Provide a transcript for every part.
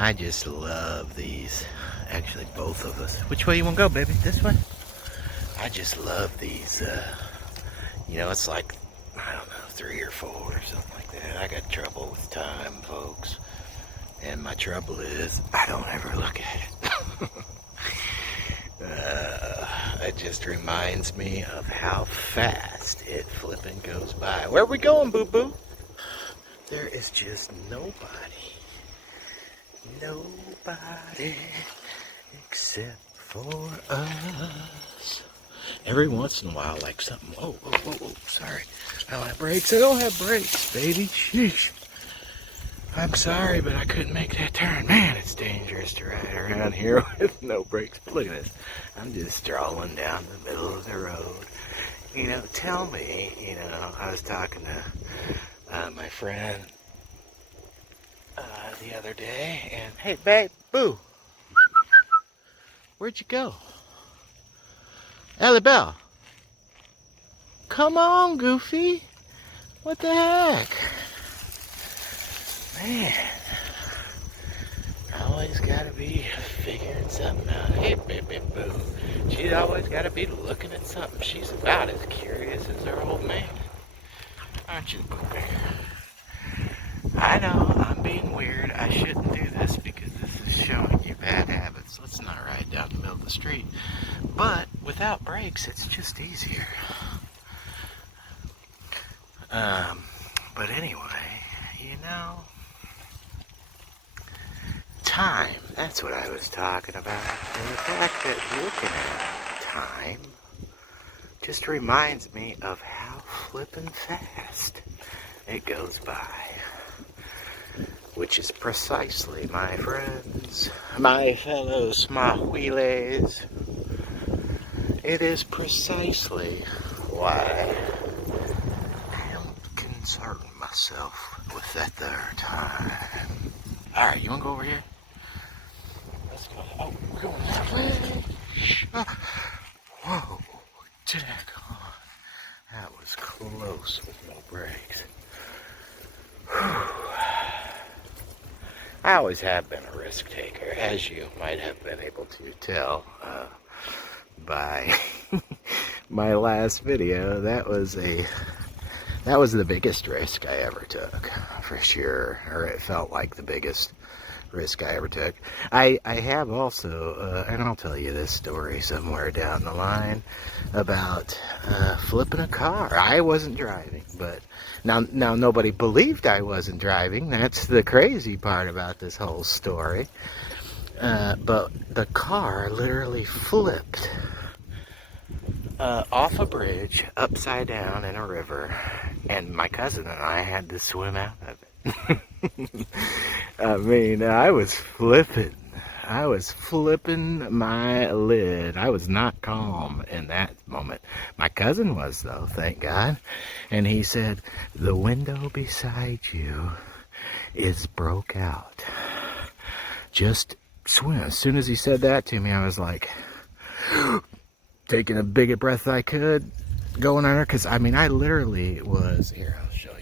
I just love these. Actually, both of us. Which way you want to go, baby? This way? I just love these. You know, it's like, I don't know, 3 or 4 or something like that. I got trouble with time, folks. And my trouble is, I don't ever look at it. It just reminds me of how fast it flipping goes by. Where are we going, boo-boo? There is just nobody. Nobody except for us. Every once in a while, like something, whoa, sorry. I don't have brakes. I don't have brakes, baby. Sheesh. I'm sorry, but I couldn't make that turn. Man, it's dangerous to ride around here with no brakes. Look at this. I'm just strolling down the middle of the road. You know, tell me, you know, I was talking to my friend the other day, and hey, babe, boo, where'd you go? Ellie Bell, come on, Goofy. What the heck? Man, I always gotta be figuring something out. Hey, baby, boo. She's always gotta be looking at something. She's about as curious as her old man. Aren't you, Boo Bear? I know, I'm being weird. I shouldn't do this because this is showing you bad habits. Let's not ride down the middle of the street. But without brakes, it's just easier. But anyway, you know, time, that's what I was talking about. And the fact that looking at time just reminds me of how flippin' fast it goes by. Which is precisely, my friends, my fellow smahuiles, it is precisely why I am concerning myself with that there time. Alright, you wanna go over here? Let's go. Oh, we're going that way. Whoa, daggone. That was close with no brakes. I always have been a risk taker, as you might have been able to tell by my last video. That was the biggest risk I ever took, for sure. Or it felt like the biggest risk I ever took. I have also, and I'll tell you this story somewhere down the line, about flipping a car. I wasn't driving, but now nobody believed I wasn't driving. That's the crazy part about this whole story. But the car literally flipped off a bridge, upside down in a river, and my cousin and I had to swim out of it. I mean, I was flipping my lid. I was not calm in that moment. My cousin was, though, thank God. And he said, the window beside you is broke out. Just swim. As soon as he said that to me, I was like, taking a big breath I could, going under, because I mean, I literally was, here, I'll show you.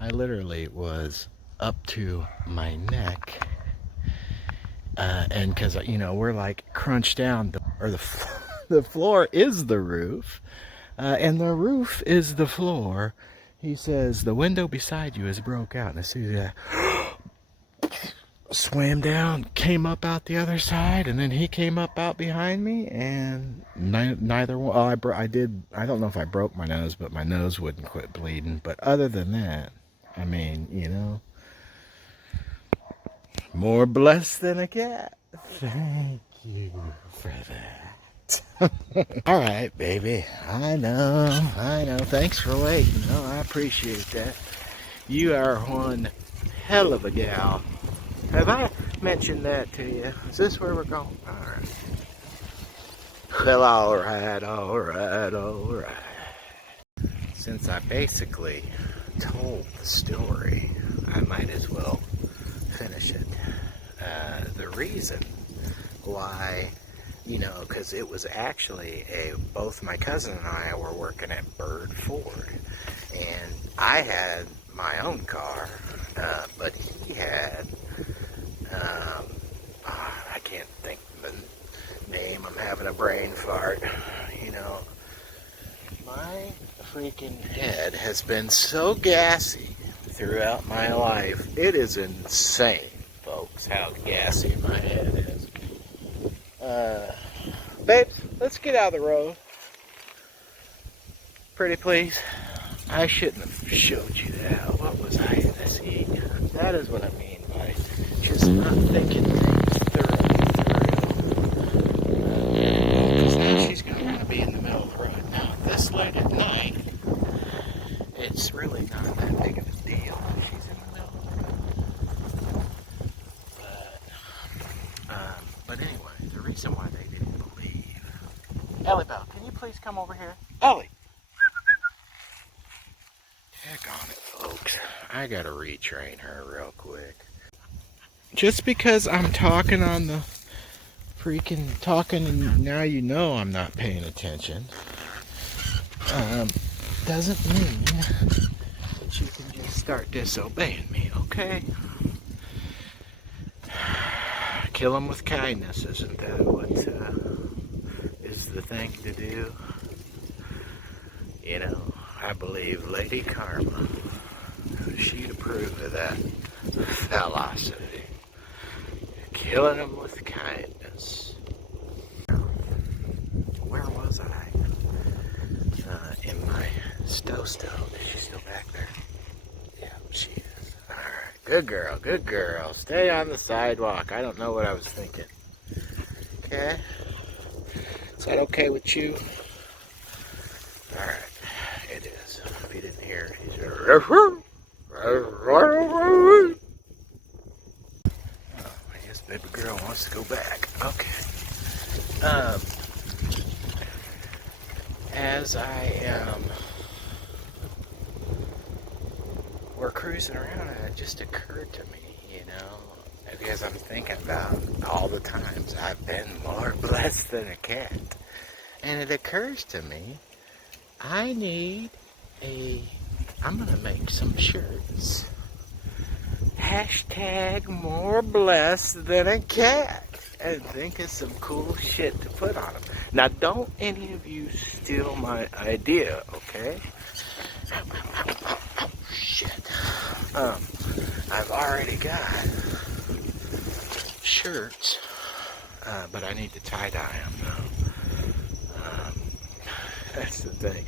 I literally was up to my neck, and because, you know, we're like crunched down, or the floor is the roof, and the roof is the floor. He says, the window beside you is broke out, and as soon as I swam down, came up out the other side, and then he came up out behind me, and neither one, oh, I don't know if I broke my nose, but my nose wouldn't quit bleeding. But other than that, I mean, you know, more blessed than a cat. Thank you for that. All right, baby, I know, thanks for waiting. Oh, I appreciate that. You are one hell of a gal. Have I mentioned that to you? Is this where we're going? Alright. Well, alright. Since I basically told the story, I might as well finish it. The reason why, you know, because it was actually both my cousin and I were working at Bird Ford, and I had my own car, But he had, I can't think of the name, I'm having a brain fart, you know. My freaking head has been so gassy throughout my life. It is insane, folks, how gassy my head is. Babes, let's get out of the road. Pretty please. I shouldn't have showed you that. What was I this evening? That is what I mean by just not thinking things thoroughly through. Because now she's going to want to be in the middle of the road. Now, this late at night, it's really not that big of a deal if she's in the middle of the road. But anyway, the reason why they didn't believe... Ellie Bell, can you please come over here? Ellie! Heck on it, folks. I gotta retrain her real quick. Just because I'm talking on the freaking talking and now you know I'm not paying attention, doesn't mean that you can just start disobeying me, okay? Kill them with kindness, isn't that what is the thing to do? You know, I believe Lady Karma, she'd approve of that philosophy. Killing them with kindness. Where was I? In my stove. Is she still back there? Yeah, she is. Alright, good girl, good girl. Stay on the sidewalk. I don't know what I was thinking. Okay? Is that okay with you? Alright. It is. If you didn't hear, he's oh, I guess baby girl wants to go back. Okay. As I am, we're cruising around, and it just occurred to me, you know, because I'm thinking about all the times I've been more blessed than a cat, and it occurs to me. I'm gonna make some shirts. Hashtag more blessed than a cat. And think of some cool shit to put on them. Now don't any of you steal my idea, okay? Shit. I've already got shirts, but I need to tie-dye them though. That's the thing.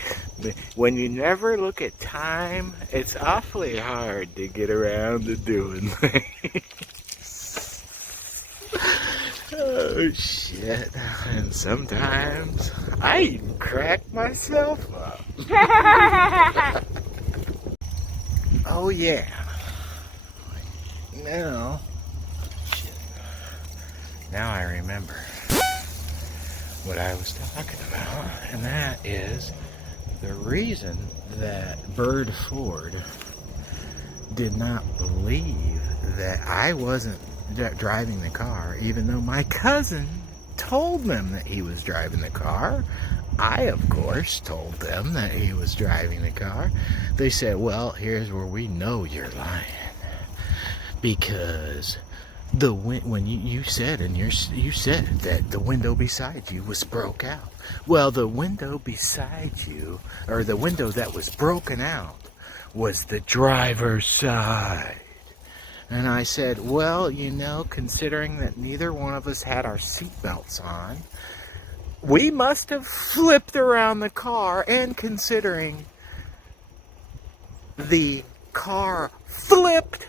When you never look at time, it's awfully hard to get around to doing things. Oh, shit. And sometimes I even crack myself up. Oh, yeah. Now, shit. Now I remember what I was talking about, and that is the reason that Bird Ford did not believe that I wasn't driving the car, even though my cousin told them that he was driving the car. I, of course, told them that he was driving the car. They said, well, here's where we know you're lying. Because when you said you said that the window beside you was broke out. Well, the window beside you, or the window that was broken out, was the driver's side. And I said, well, you know, considering that neither one of us had our seatbelts on, we must have flipped around the car, and considering the car flipped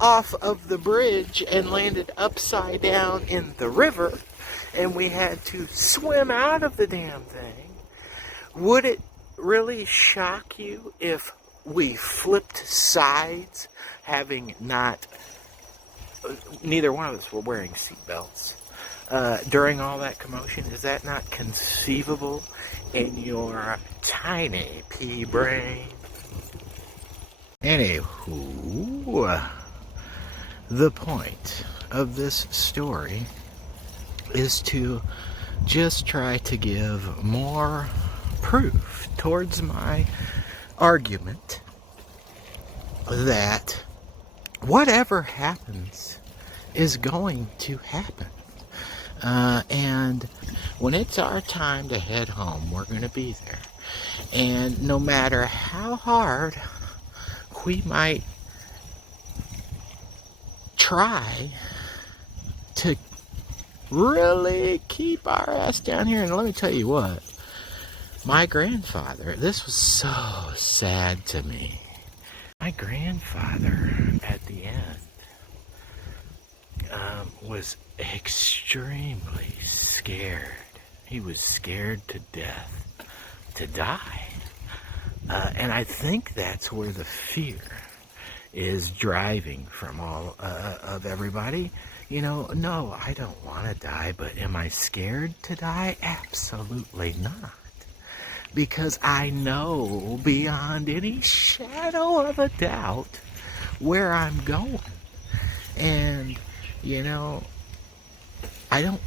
off of the bridge and landed upside down in the river, and we had to swim out of the damn thing, would it really shock you if we flipped sides, having neither one of us were wearing seatbelts during all that commotion? Is that not conceivable in your tiny pea brain? Anywho, the point of this story is to just try to give more proof towards my argument that whatever happens is going to happen. And when it's our time to head home, we're going to be there. And no matter how hard we might try to really keep our ass down here, and let me tell you what, my grandfather, this was so sad to me. My grandfather at the end was extremely scared. He was scared to death to die. And I think that's where the fear is driving from all of everybody. You know, no, I don't want to die, but am I scared to die? Absolutely not. Because I know beyond any shadow of a doubt where I'm going. And, you know, I don't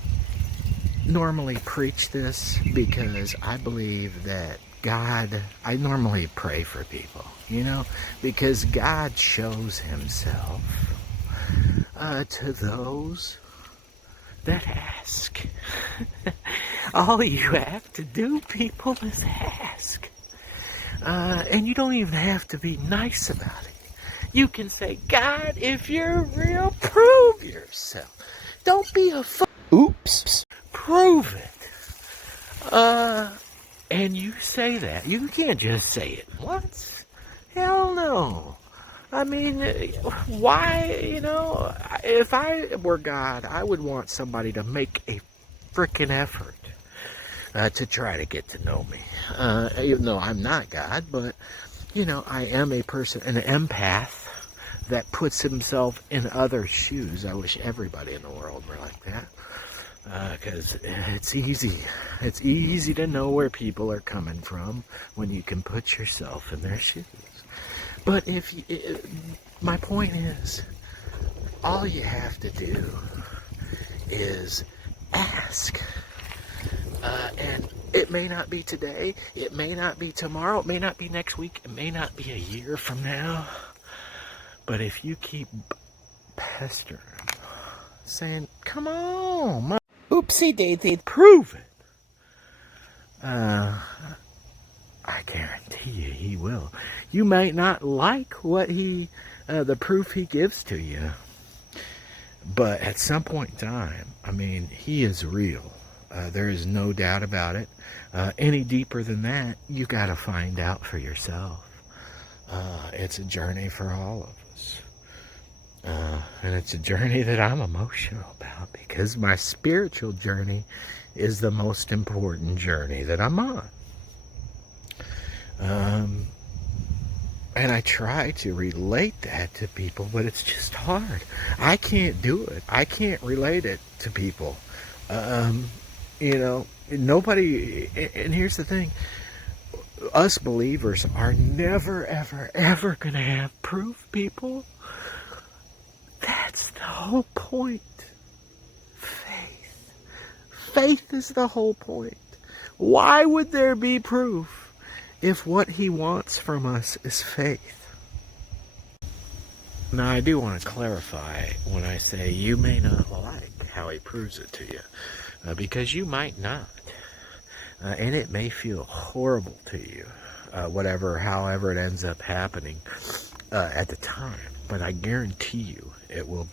normally preach this because I believe that God, I normally pray for people, you know, because God shows himself to those that ask. All you have to do, people, is ask. And you don't even have to be nice about it. You can say, God, if you're real, prove yourself. Don't be a oops. Prove it. And you say that. You can't just say it once. Hell no. I mean, why, you know, if I were God, I would want somebody to make a frickin' effort to try to get to know me. Even though I'm not God, but, you know, I am a person, an empath that puts himself in others' shoes. I wish everybody in the world were like that. Because it's easy. It's easy to know where people are coming from when you can put yourself in their shoes. But my point is, all you have to do is ask. And it may not be today, it may not be tomorrow, it may not be next week, it may not be a year from now. But if you keep pestering, saying, come on, oopsie daisy, prove it. I guarantee you he will. You might not like what the proof he gives to you. But at some point in time, I mean, he is real. There is no doubt about it. Any deeper than that, you got to find out for yourself. It's a journey for all of us. And it's a journey that I'm emotional about because my spiritual journey is the most important journey that I'm on. And I try to relate that to people, but it's just hard. I can't do it. I can't relate it to people. You know, nobody, and here's the thing, us believers are never, ever, ever going to have proof, people. That's the whole point. Faith. Faith is the whole point. Why would there be proof if what he wants from us is faith? Now, I do want to clarify when I say you may not like how he proves it to you, because you might not. And it may feel horrible to you, however it ends up happening at the time. But I guarantee you it will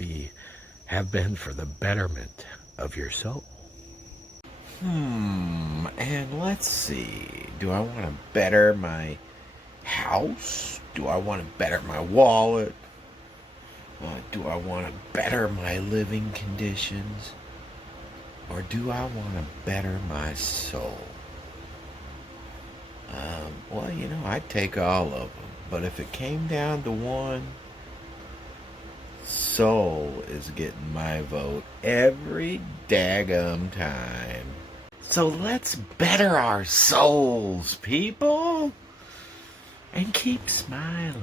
have been for the betterment of your soul. And let's see. Do I want to better my house? Do I want to better my wallet? Do I want to better my living conditions? Or do I want to better my soul? Well, you know, I'd take all of them. But if it came down to one, soul is getting my vote every daggum time. So let's better our souls, people, and keep smiling.